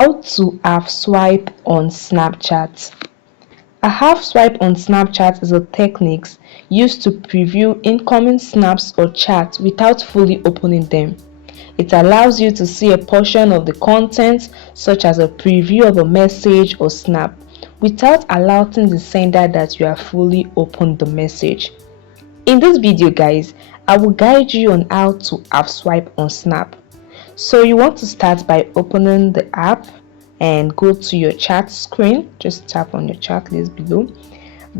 How to half swipe on Snapchat. A half swipe on Snapchat is a technique used to preview incoming snaps or chats without fully opening them. It allows you to see a portion of the content, such as a preview of a message or snap, without alerting the sender that you have fully opened the message. In this video, guys, I will guide you on how to half swipe on Snap. So you want to start by opening the app and go to your chat screen. Just tap on your chat list below.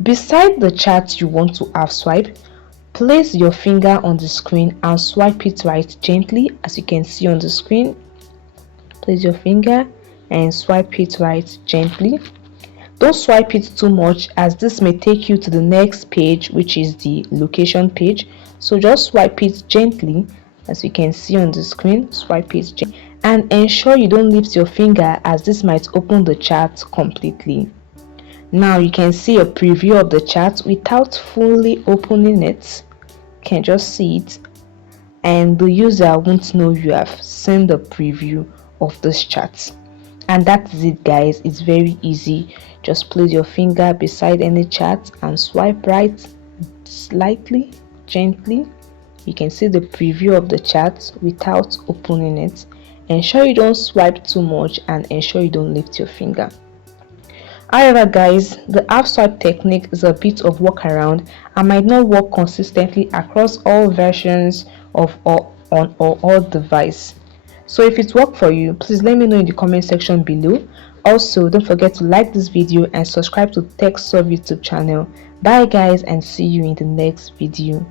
Beside the chat you want to half swipe, place your finger on the screen and swipe it right gently. As you can see on the screen, place your finger and swipe it right gently. Don't swipe it too much, as this may take you to the next page, which is the location page. So just swipe it gently. As you can see on the screen, swipe it gently and ensure you don't lift your finger, as this might open the chat completely. Now you can see a preview of the chat without fully opening it. You can just see it, and the user won't know you have seen the preview of this chat. And that is it, guys. It's very easy. Just place your finger beside any chat and swipe right slightly, gently. You can see the preview of the chat without opening it. Ensure you don't swipe too much and ensure you don't lift your finger. However, guys, the half swipe technique is a bit of workaround and might not work consistently across all versions of or on all device. So if it worked for you, please let me know in the comment section below. Also, don't forget to like this video and subscribe to TechSolve YouTube channel. Bye guys, and see you in the next video.